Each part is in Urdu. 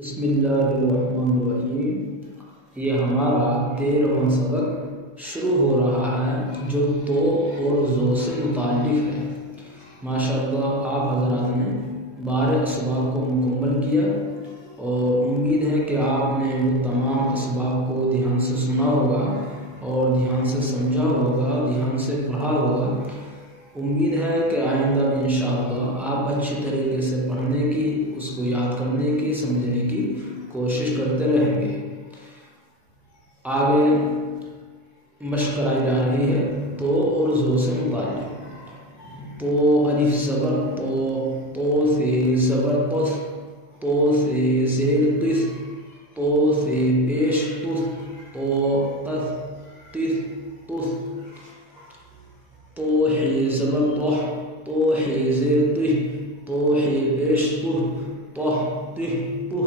بسم اللہ الرحمن الرحیم۔ یہ ہمارا 13واں سبق شروع ہو رہا ہے جو تو اور زو سے متعلق ہے۔ ماشاءاللہ آپ حضرات نے 12 اسباق کو مکمل کیا اور امید ہے کہ آپ نے وہ تمام اسباق کو دھیان سے سنا ہوگا اور دھیان سے سمجھا ہوگا، دھیان سے پڑھا ہوگا۔ امید ہے کہ آئندہ بھی انشاءاللہ آپ اچھی طریقے سے پڑھنے کی، اس کو یاد کرنے کی، سمجھنے کی کوشش کرتے رہیں گے۔ آگے مشق کرائی جا رہی ہے تو اور زو سے متعلق۔ تو الف زبر تو سے زبر تس، تو سے زیر تس، تو سے پیش تس، تو تس تس تس، تو ہے زبر تو ہے زیر تہ، تو ہے پیش تہ تہ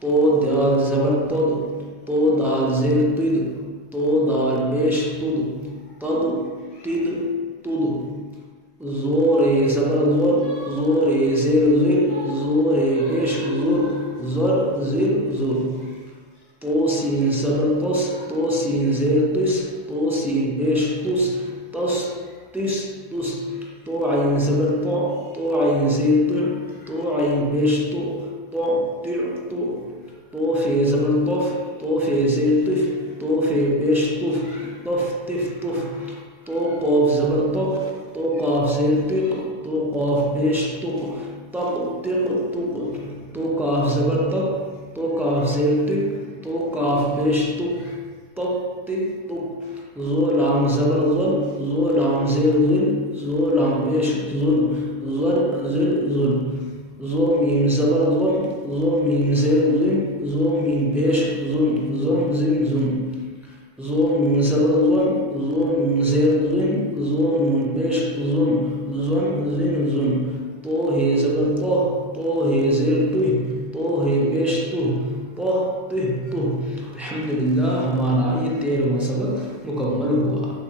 تو دال زبر تو دال زیر تد، تو دال پیش تد تد زور زبر زور زیر زور پیش زر زر تو سین زبر تو سین زیر تس، تو سین پیش تس تس تو عین زبر تو عین زیر تو عین پیش تو فی زبر تو فی زیر تو فی پیش تف تو قاف زبر تو قاف زیر تو قاف پیش تق تو قاف زبر تو قاف زیر تو قاف پیش تق زو لام زبر زو لام زیر زو لام پیش زر زو میم زبر زو میم زیر زو میم پیش زن زو میم زبر زو میم زیر زو میم پیش زن تو ہے زبر تو ہے زیر تو ہے پیش الحمدللہ ہمارا یہ 13واں سبق مکمل ہوا۔